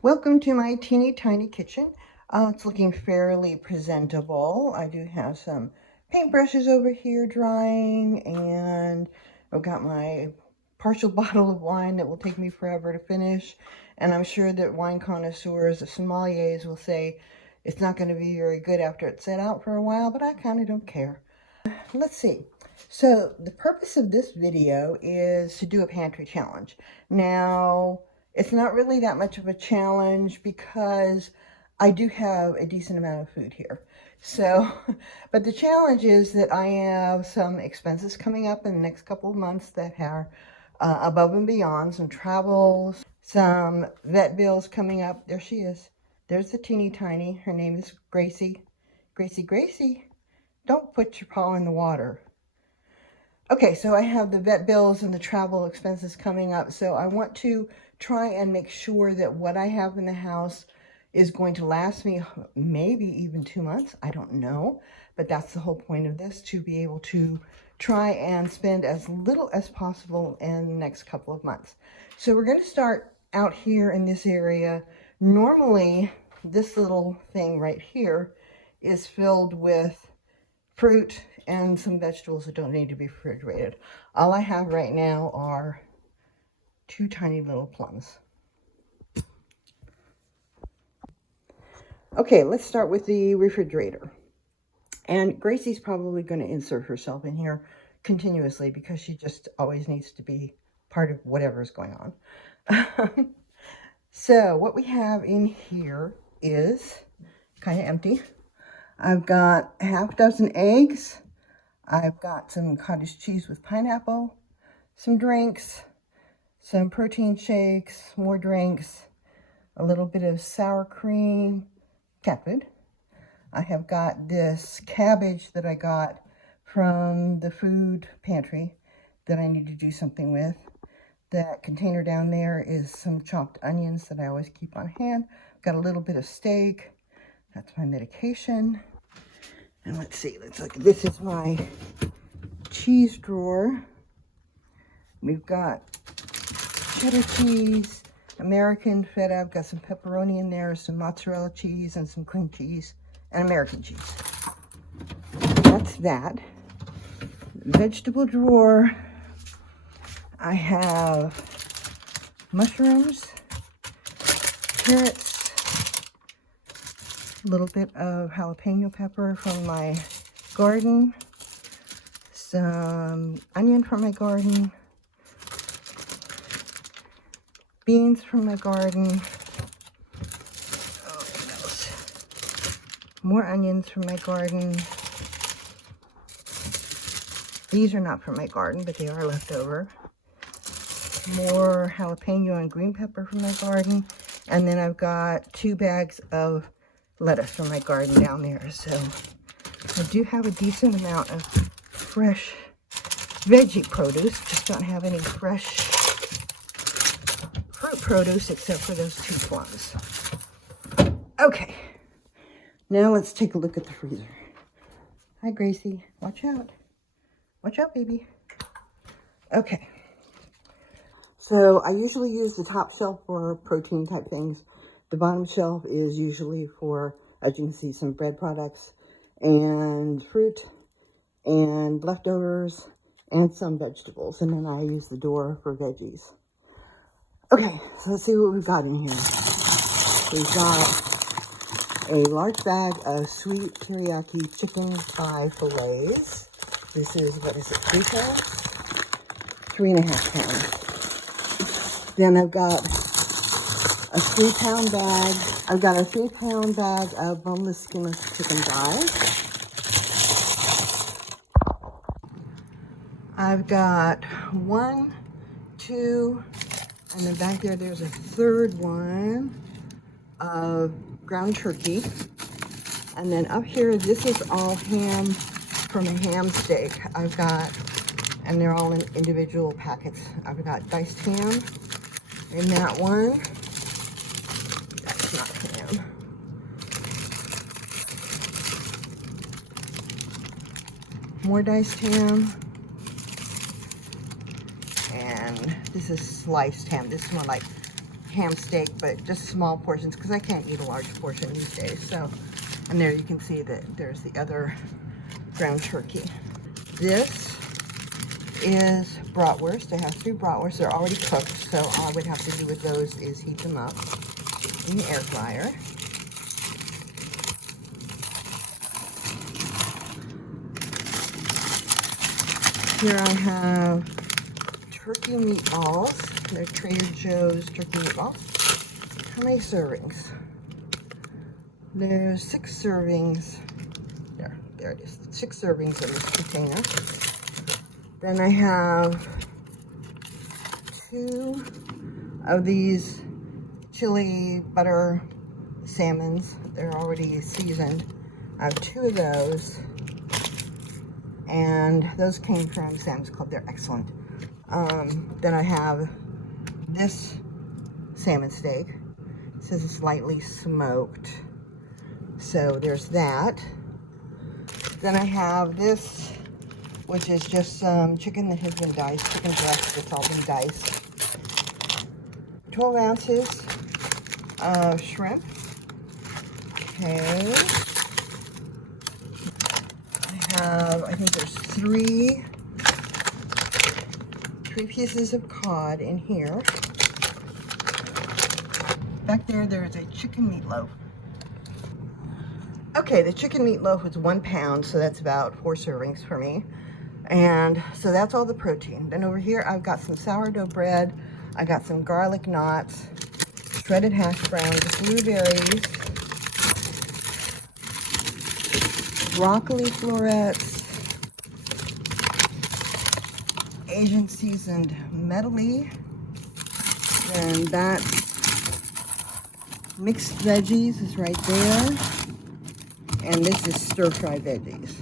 Welcome to my teeny tiny kitchen. It's looking fairly presentable. I do have some paintbrushes over here drying, and I've got my partial bottle of wine that will take me forever to finish. And I'm sure that wine connoisseurs, the sommeliers, will say it's not going to be very good after it's set out for a while, but I kind of don't care. Let's see. So the purpose of this video is to do a pantry challenge. Now, it's not really that much of a challenge because I do have a decent amount of food here. So, but the challenge is that I have some expenses coming up in the next couple of months that are above and beyond, some travels, some vet bills coming up. There she is. There's the teeny tiny. Her name is Gracie. Gracie, Gracie. Don't put your paw in the water. Okay, so I have the vet bills and the travel expenses coming up. So I want to try and make sure that what I have in the house is going to last me maybe even 2 months. I don't know. But that's the whole point of this, to be able to try and spend as little as possible in the next couple of months. So we're going to start out here in this area. Normally, this little thing right here is filled with fruit and some vegetables that don't need to be refrigerated. All I have right now are 2 tiny little plums. Okay, let's start with the refrigerator. And Gracie's probably going to insert herself in here continuously because she just always needs to be part of whatever's going on. So what we have in here is kind of empty. I've got a half dozen eggs. I've got some cottage cheese with pineapple, some drinks, some protein shakes, more drinks, a little bit of sour cream, cat food. I have got this cabbage that I got from the food pantry that I need to do something with. That container down there is some chopped onions that I always keep on hand. Got a little bit of steak. That's my medication. And let's see, let's look. This is my cheese drawer. We've got cheddar cheese, American feta. I've got some pepperoni in there, some mozzarella cheese, and some cream cheese, and American cheese. That's that. Vegetable drawer. I have mushrooms, carrots, a little bit of jalapeno pepper from my garden, some onion from my garden, beans from my garden, oh, what else? More onions from my garden. These are not from my garden, but they are left over. More jalapeno and green pepper from my garden. And then I've got 2 bags of lettuce from my garden down there. So I do have a decent amount of fresh veggie produce. Just don't have any fresh fruit produce except for those 2 plums. Okay, now let's take a look at the freezer. Hi, Gracie. Watch out. Watch out, baby. Okay. So I usually use the top shelf for protein type things. The bottom shelf is usually for, as you can see, some bread products and fruit and leftovers and some vegetables. And then I use the door for veggies. Okay, so let's see what we've got in here. We've got a large bag of sweet teriyaki chicken thigh fillets. This is, what is it, 3 pounds? 3.5 pounds. Then I've got a 3-pound bag. I've got a 3-pound bag of boneless, skinless chicken thighs. I've got 1, 2, and then back there, there's a 3rd one of ground turkey. And then up here, this is all ham from a ham steak. I've got, and they're all in individual packets. I've got diced ham in that one. That's not ham. More diced ham. And this is sliced ham. This is more like ham steak, but just small portions because I can't eat a large portion these days. So, and there you can see that there's the other ground turkey. This is bratwurst. I have 3 bratwurst. They're already cooked, so all I would have to do with those is heat them up in the air fryer. Here I have turkey meatballs. They're Trader Joe's turkey meatballs. How many servings? There's 6 servings. There it is. 6 servings in this container. Then I have 2 of these chili butter salmons. They're already seasoned. I have 2 of those. And those came from Sam's Club. They're excellent. Then I have this salmon steak. It says it's lightly smoked. So there's that. Then I have this, which is just some chicken that has been diced, chicken breast that's all been diced. 12 ounces of shrimp. Okay. I think there's 3 pieces of cod in here. Back there's a chicken meatloaf. Okay, the chicken meatloaf was 1 pound, so that's about 4 servings for me. And so that's all the protein. Then over here, I've got some sourdough bread. I got some garlic knots, shredded hash browns, blueberries, broccoli florets, Asian seasoned medley, and that mixed veggies is right there, and this is stir-fry veggies.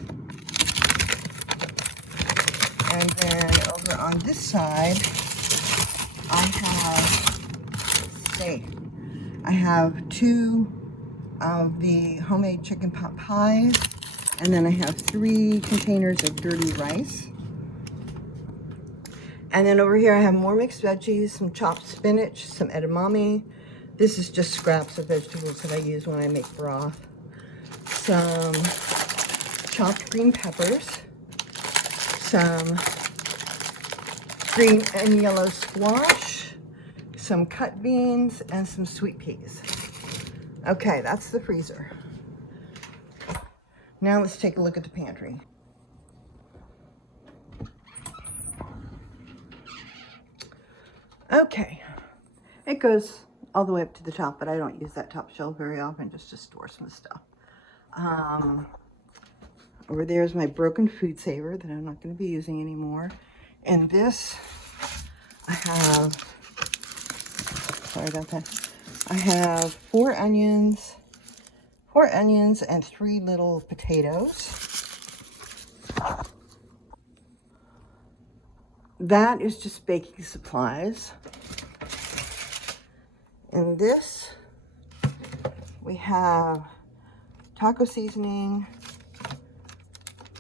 And then over on this side, I have 2 of the homemade chicken pot pies, and then I have 3 containers of dirty rice. And then over here I have more mixed veggies, some chopped spinach, some edamame. This is just scraps of vegetables that I use when I make broth. Some chopped green peppers, some green and yellow squash, some cut beans, and some sweet peas. Okay, that's the freezer. Now let's take a look at the pantry. Okay, it goes all the way up to the top, but I don't use that top shelf very often, just to store some stuff. Over there is my broken food saver that I'm not going to be using anymore. And this, I have, sorry about that, I have 4 onions and 3 little potatoes. That is just baking supplies. In this, we have taco seasoning,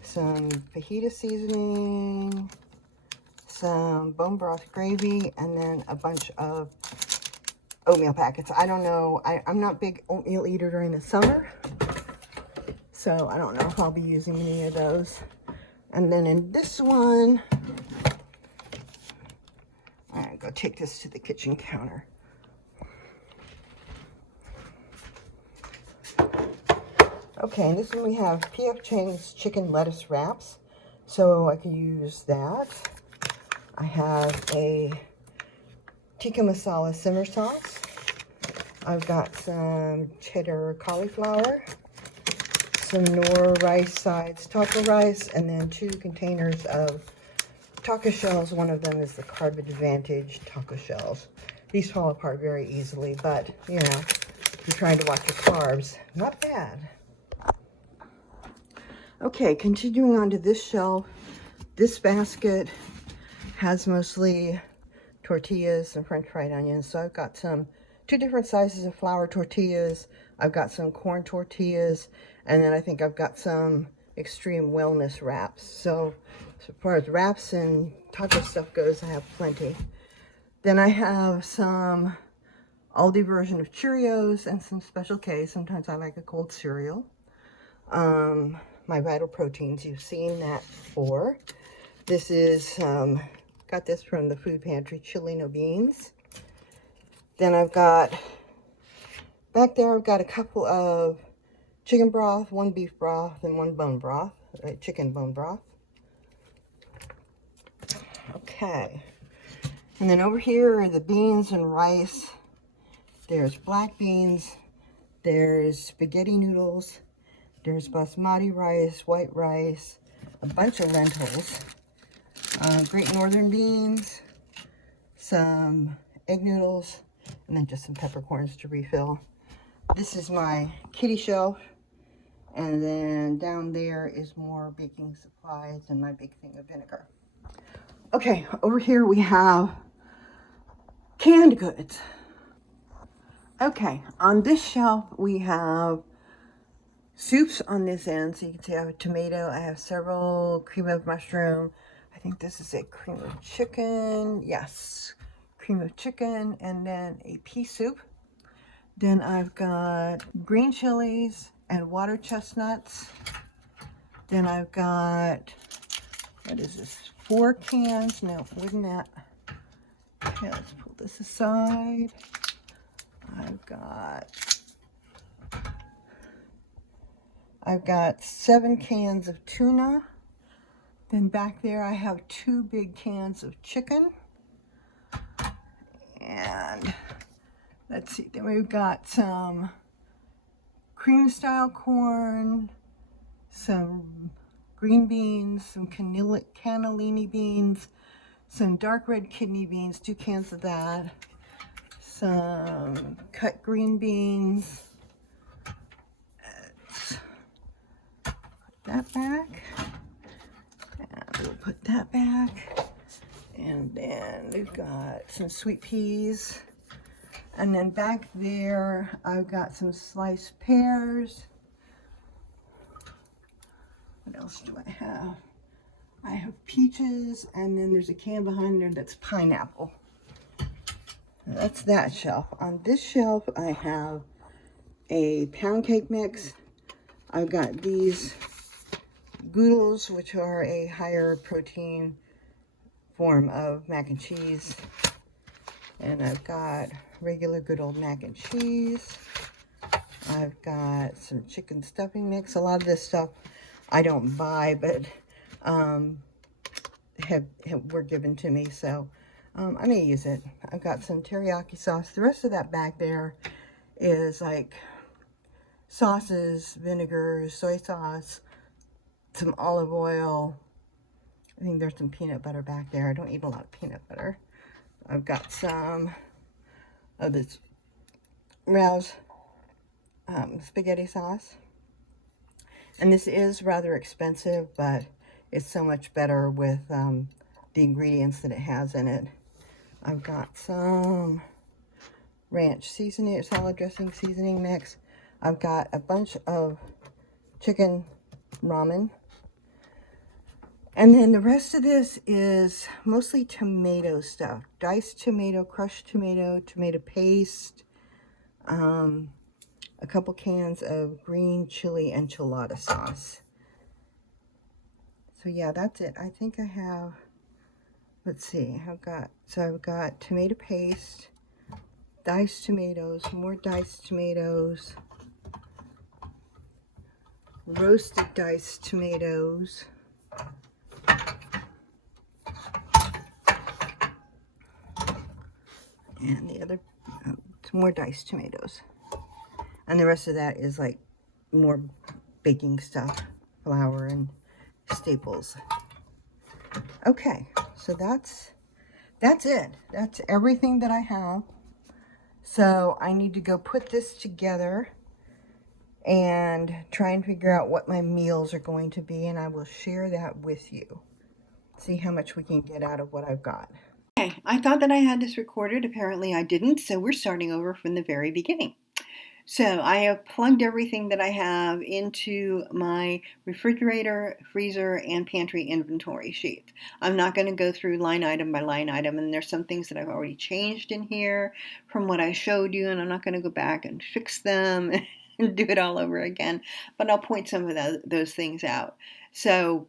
some fajita seasoning, some bone broth gravy, and then a bunch of oatmeal packets. I don't know, I'm not a big oatmeal eater during the summer, so I don't know if I'll be using any of those. And then in this one, I'm gonna go take this to the kitchen counter. Okay, and this one we have P.F. Chang's chicken lettuce wraps, so I could use that. I have a tikka masala simmer sauce. I've got some cheddar cauliflower, some Nor rice sides taco rice, and then 2 containers of taco shells. One of them is the Carb Advantage taco shells. These fall apart very easily, but you know, if you're trying to watch your carbs, not bad. Okay, continuing on to this shelf, this basket has mostly tortillas and French fried onions. So I've got 2 different sizes of flour tortillas. I've got some corn tortillas, and then I think I've got some extreme wellness wraps. So as far as wraps and taco stuff goes, I have plenty. Then I have some Aldi version of Cheerios, and some Special K. Sometimes I like a cold cereal. My Vital Proteins, you've seen that before. This is, got this from the food pantry, Chileno beans. Then I've got, back there I've got a couple of chicken broth, one beef broth, and one bone broth, chicken bone broth. Okay. And then over here are the beans and rice. There's black beans, there's spaghetti noodles, there's basmati rice, white rice, a bunch of lentils, Great Northern beans, some egg noodles, and then just some peppercorns to refill. This is my kitty shelf, and then down there is more baking supplies and my big thing of vinegar. Okay, over here we have canned goods. Okay, on this shelf we have soups on this end. So you can see I have a tomato, I have several cream of mushroom. I think this is a cream of chicken. Yes, cream of chicken, and then a pea soup. Then I've got green chilies and water chestnuts. Then I've got, what is this, 4 cans? No, wouldn't that? Okay, let's pull this aside. I've got 7 cans of tuna. Then back there I have 2 big cans of chicken. And let's see, then we've got some cream style corn, some green beans, some cannellini beans, some dark red kidney beans, 2 cans of that, some cut green beans. Let's put that back, and we'll put that back, and then we've got some sweet peas, and then back there I've got some sliced pears. What else do I have? I have peaches, and then there's a can behind there that's pineapple. That's that shelf. On this shelf I have a pound cake mix. I've got these goodles, which are a higher protein form of mac and cheese. And I've got regular good old mac and cheese. I've got some chicken stuffing mix. A lot of this stuff I don't buy, but were given to me, so I may use it. I've got some teriyaki sauce. The rest of that back there is like sauces, vinegars, soy sauce, some olive oil. I think there's some peanut butter back there. I don't eat a lot of peanut butter. I've got some of this Rouse spaghetti sauce. And this is rather expensive, but it's so much better with the ingredients that it has in it. I've got some ranch seasoning, salad dressing seasoning mix. I've got a bunch of chicken ramen. And then the rest of this is mostly tomato stuff. Diced tomato, crushed tomato, tomato paste, a couple cans of green chili enchilada sauce. So yeah, that's it. I think I have, let's see, I've got tomato paste, diced tomatoes, more diced tomatoes, roasted diced tomatoes, and the other, some more diced tomatoes. And the rest of that is like more baking stuff, flour and staples. Okay, so that's it. That's everything that I have. So I need to go put this together and try and figure out what my meals are going to be, and I will share that with you. See how much we can get out of what I've got. Okay, I thought that I had this recorded. Apparently I didn't, so we're starting over from the very beginning. So I have plugged everything that I have into my refrigerator, freezer, and pantry inventory sheet. I'm not going to go through line item by line item, and there's some things that I've already changed in here from what I showed you, and I'm not going to go back and fix them and do it all over again, but I'll point some of those things out. So,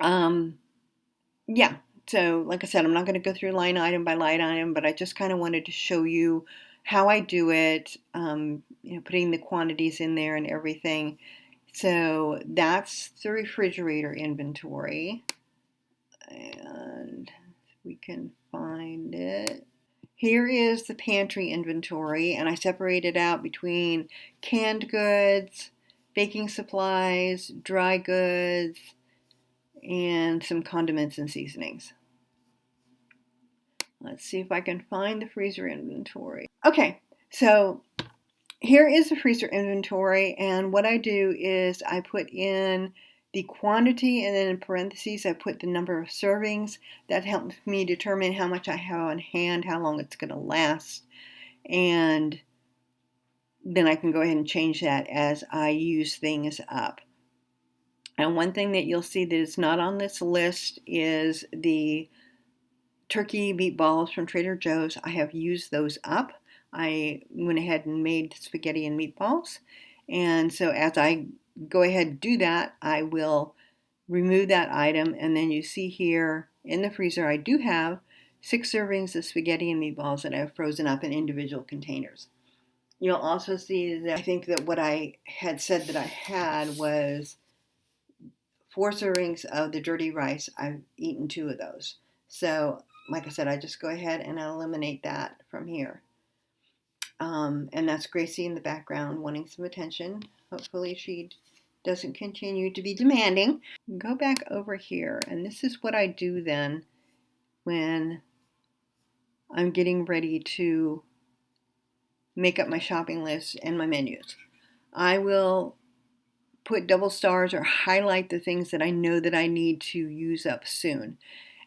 um, yeah. So, like I said, I'm not going to go through line item by line item, but I just kind of wanted to show you how I do it, putting the quantities in there and everything. So that's the refrigerator inventory, and we can find it. Here is the pantry inventory, and I separated out between canned goods, baking supplies, dry goods, and some condiments and seasonings. Let's see if I can find the freezer inventory. Okay, so here is the freezer inventory, and what I do is I put in the quantity, and then in parentheses I put the number of servings. That helps me determine how much I have on hand, how long it's going to last, and then I can go ahead and change that as I use things up. And one thing that you'll see that is not on this list is the turkey meatballs from Trader Joe's. I have used those up. I went ahead and made spaghetti and meatballs. And so as I go ahead and do that, I will remove that item. And then you see here in the freezer, I do have 6 servings of spaghetti and meatballs that I've frozen up in individual containers. You'll also see that I think that what I had said that I had was 4 servings of the dirty rice. I've eaten 2 of those. So, like I said, I just go ahead and eliminate that from here. And that's Gracie in the background wanting some attention. Hopefully she doesn't continue to be demanding. Go back over here, and this is what I do then when I'm getting ready to make up my shopping list and my menus. I will put double stars or highlight the things that I know that I need to use up soon.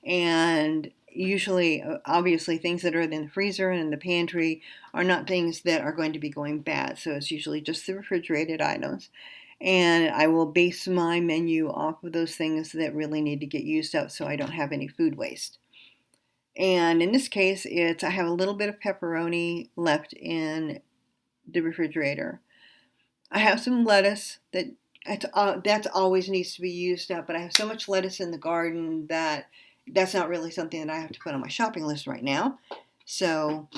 And usually, obviously, things that are in the freezer and in the pantry are not things that are going to be going bad. So it's usually just the refrigerated items. And I will base my menu off of those things that really need to get used up so I don't have any food waste. And in this case, I have a little bit of pepperoni left in the refrigerator. I have some lettuce that's always needs to be used up, but I have so much lettuce in the garden that that's not really something that I have to put on my shopping list right now. So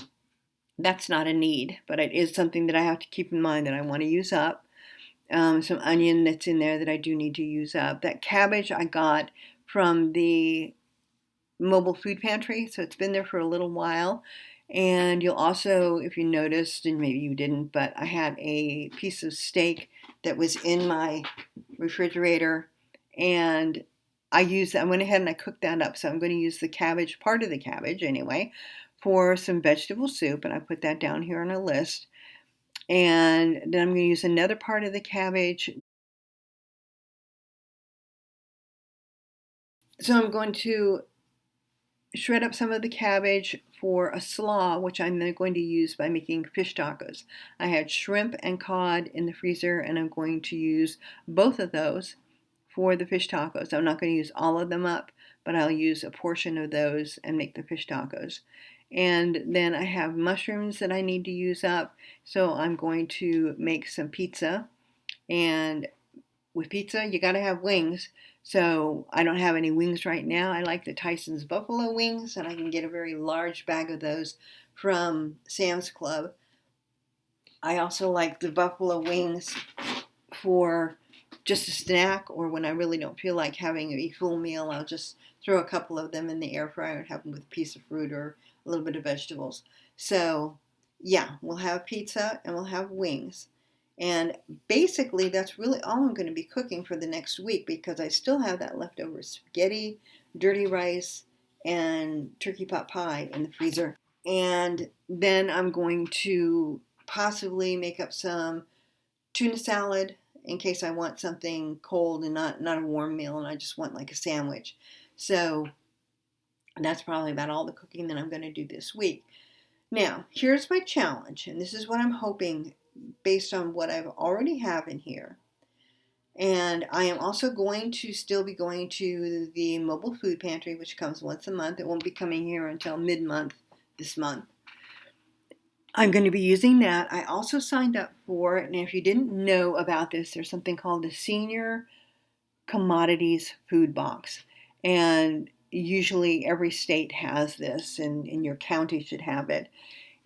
that's not a need, but it is something that I have to keep in mind that I want to use up. Some onion that's in there that I do need to use up. That cabbage I got from the mobile food pantry, so it's been there for a little while. And you'll also, if you noticed, and maybe you didn't, but I had a piece of steak that was in my refrigerator, and I went ahead and I cooked that up. So I'm going to use the cabbage, part of the cabbage anyway, for some vegetable soup, and I put that down here on a list. And then I'm going to use another part of the cabbage. So I'm going to shred up some of the cabbage for a slaw, which I'm then going to use by making fish tacos. I had shrimp and cod in the freezer, and I'm going to use both of those for the fish tacos. I'm not going to use all of them up, but I'll use a portion of those and make the fish tacos. And then I have mushrooms that I need to use up, so I'm going to make some pizza. And with pizza, you got to have wings. So I don't have any wings right now. I like the Tyson's buffalo wings, and I can get a very large bag of those from Sam's Club. I also like the buffalo wings for just a snack, or when I really don't feel like having a full meal, I'll just throw a couple of them in the air fryer and have them with a piece of fruit or a little bit of vegetables. So yeah, we'll have pizza and we'll have wings. And basically, that's really all I'm going to be cooking for the next week because I still have that leftover spaghetti, dirty rice, and turkey pot pie in the freezer. And then I'm going to possibly make up some tuna salad in case I want something cold and not a warm meal and I just want like a sandwich. So that's probably about all the cooking that I'm going to do this week. Now, here's my challenge, and this is what I'm hoping based on what I've already have in here. And I am also going to still be going to the mobile food pantry, which comes once a month. It won't be coming here until mid-month this month. I'm going to be using that. I also signed up for, and if you didn't know about this, there's something called the Senior Commodities Food Box. And usually every state has this, and your county should have it.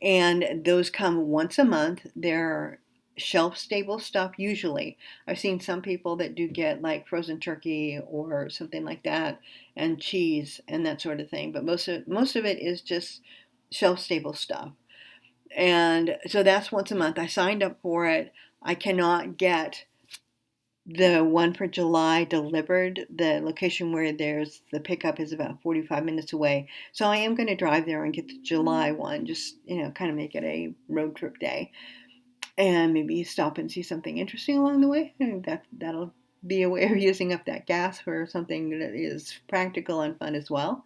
And those come once a month. They're shelf stable stuff usually. I've seen some people that do get like frozen turkey or something like that, and cheese and that sort of thing. But most of it is just shelf stable stuff. And so that's once a month. I signed up for it. I cannot get the one for July delivered. The location where there's the pickup is about 45 minutes away. So I am going to drive there and get the July one, just, kind of make it a road trip day and maybe stop and see something interesting along the way. And that'll be a way of using up that gas for something that is practical and fun as well.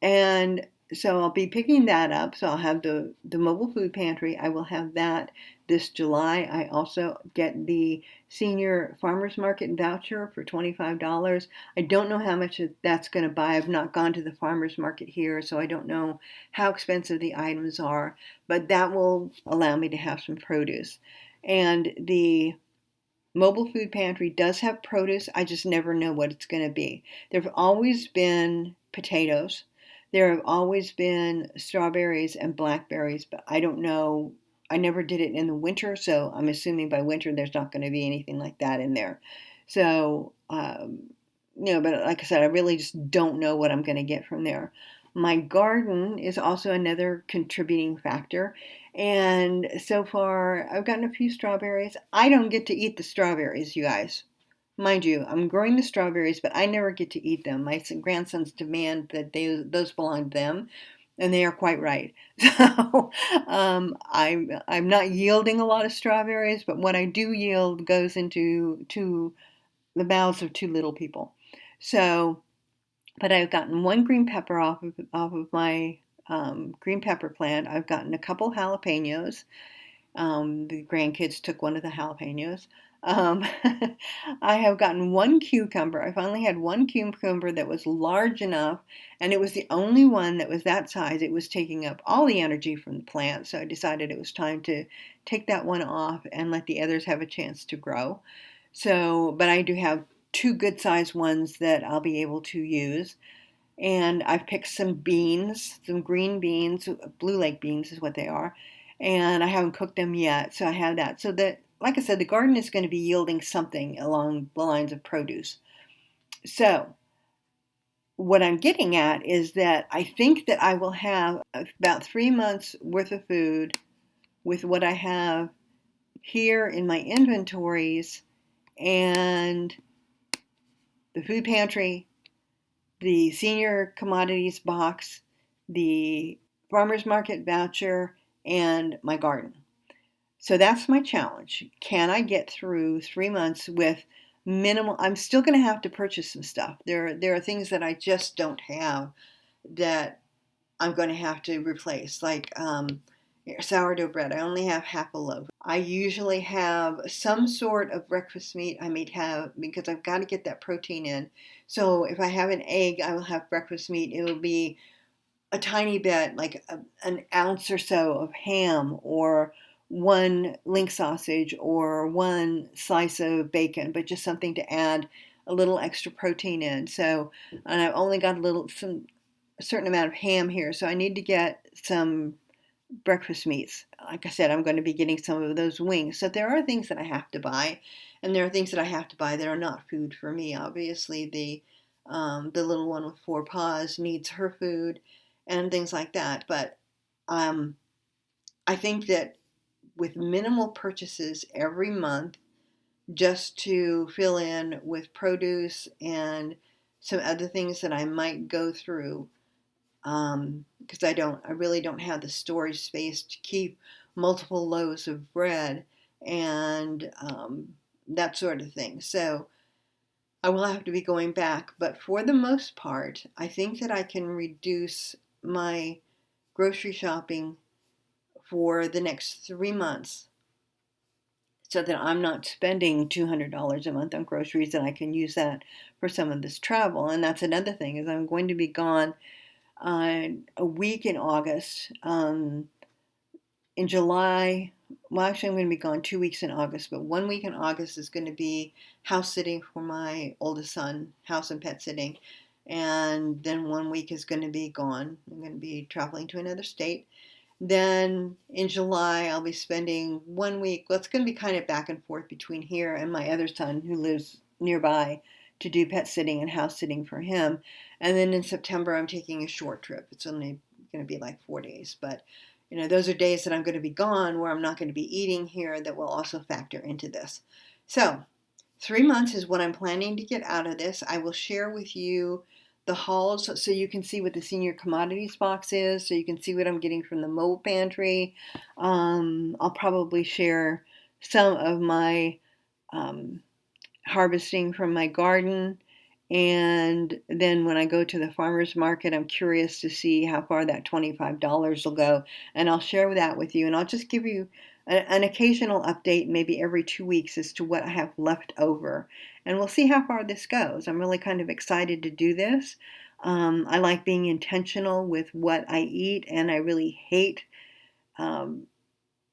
And so I'll be picking that up. So I'll have the mobile food pantry. I will have that this July. I also get the senior farmers market voucher for $25. I don't know how much that's going to buy. I've not gone to the farmers market here, so I don't know how expensive the items are, but that will allow me to have some produce. And the mobile food pantry does have produce. I just never know what it's going to be. There have always been potatoes. There have always been strawberries and blackberries, but I don't know. I never did it in the winter, so I'm assuming by winter there's not going to be anything like that in there. So, but like I said, I really just don't know what I'm going to get from there. My garden is also another contributing factor. And so far, I've gotten a few strawberries. I don't get to eat the strawberries, you guys. Mind you, I'm growing the strawberries, but I never get to eat them. My grandsons demand that those belong to them, and they are quite right. So I'm not yielding a lot of strawberries, but what I do yield goes into to the mouths of two little people. So, but I've gotten one green pepper off of my green pepper plant. I've gotten a couple jalapenos. The grandkids took one of the jalapenos. Um, I have gotten one cucumber. I finally had one cucumber that was large enough, and it was the only one that was that size. It was taking up all the energy from the plant, so I decided it was time to take that one off and let the others have a chance to grow. So, but I do have two good sized ones that I'll be able to use. And I've picked some beans, some green beans, blue lake beans is what they are, and I haven't cooked them yet, so I have that. So that, like I said, the garden is going to be yielding something along the lines of produce. So what I'm getting at is that I think that I will have about 3 months worth of food with what I have here in my inventories and the food pantry, the senior commodities box, the farmers market voucher, and my garden. So that's my challenge. Can I get through 3 months with minimal? I'm still going to have to purchase some stuff. There are things that I just don't have that I'm going to have to replace, like sourdough bread. I only have half a loaf. I usually have some sort of breakfast meat I may have because I've got to get that protein in. So if I have an egg, I will have breakfast meat. It will be a tiny bit, like an ounce or so of ham or one link sausage or one slice of bacon, but just something to add a little extra protein in. So, and I've only got a certain amount of ham here, so I need to get some breakfast meats. Like I said, I'm going to be getting some of those wings. So there are things that I have to buy, and there are things that I have to buy that are not food for me. Obviously, the little one with four paws needs her food, and things like that. But um, I think that with minimal purchases every month, just to fill in with produce and some other things that I might go through, because I really don't have the storage space to keep multiple loaves of bread and that sort of thing. So I will have to be going back, but for the most part, I think that I can reduce my grocery shopping for the next 3 months so that I'm not spending $200 a month on groceries, and I can use that for some of this travel. And that's another thing, is I'm going to be gone a week in August. In July, well, actually, I'm going to be gone 2 weeks in August, but 1 week in August is going to be house sitting for my oldest son, house and pet sitting. And then 1 week is going to be gone. I'm going to be traveling to another state. Then in July, I'll be spending 1 week. Well, it's going to be kind of back and forth between here and my other son who lives nearby to do pet sitting and house sitting for him. And then in September, I'm taking a short trip. It's only going to be like 4 days. But, those are days that I'm going to be gone where I'm not going to be eating here that will also factor into this. So 3 months is what I'm planning to get out of this. I will share with you the hauls so you can see what the senior commodities box is, so you can see what I'm getting from the mobile pantry. I'll probably share some of my um, harvesting from my garden. And then when I go to the farmer's market, I'm curious to see how far that $25 will go. And I'll share that with you. And I'll just give you an occasional update, maybe every 2 weeks, as to what I have left over. And we'll see how far this goes. I'm really kind of excited to do this. I like being intentional with what I eat, and I really hate um,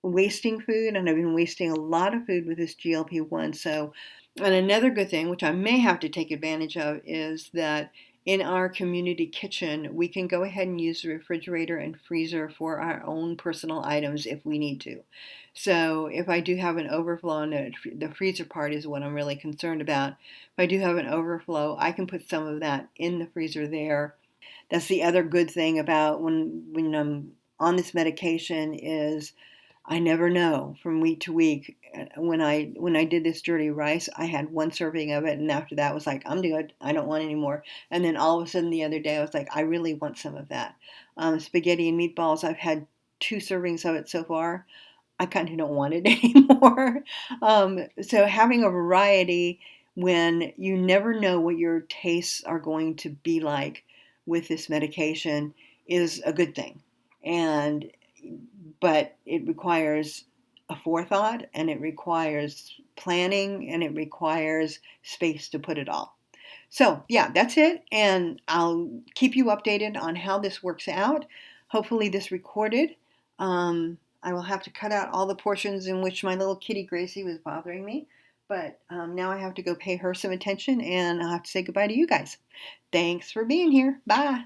wasting food, and I've been wasting a lot of food with this GLP-1. So, and another good thing, which I may have to take advantage of, is that in our community kitchen, we can go ahead and use the refrigerator and freezer for our own personal items if we need to. So if I do have an overflow, and the freezer part is what I'm really concerned about, if I do have an overflow, I can put some of that in the freezer there. That's the other good thing about when I'm on this medication, is I never know from week to week. When I did this dirty rice, I had one serving of it, and after that was like, I'm good. I don't want any more. And then all of a sudden the other day, I was like, I really want some of that. Spaghetti and meatballs, I've had 2 servings of it so far. I kind of don't want it anymore. So having a variety when you never know what your tastes are going to be like with this medication is a good thing. And but it requires a forethought, and it requires planning, and it requires space to put it all. So, yeah, that's it. And I'll keep you updated on how this works out. Hopefully, this recorded. I will have to cut out all the portions in which my little kitty Gracie was bothering me. But now I have to go pay her some attention, and I'll have to say goodbye to you guys. Thanks for being here. Bye.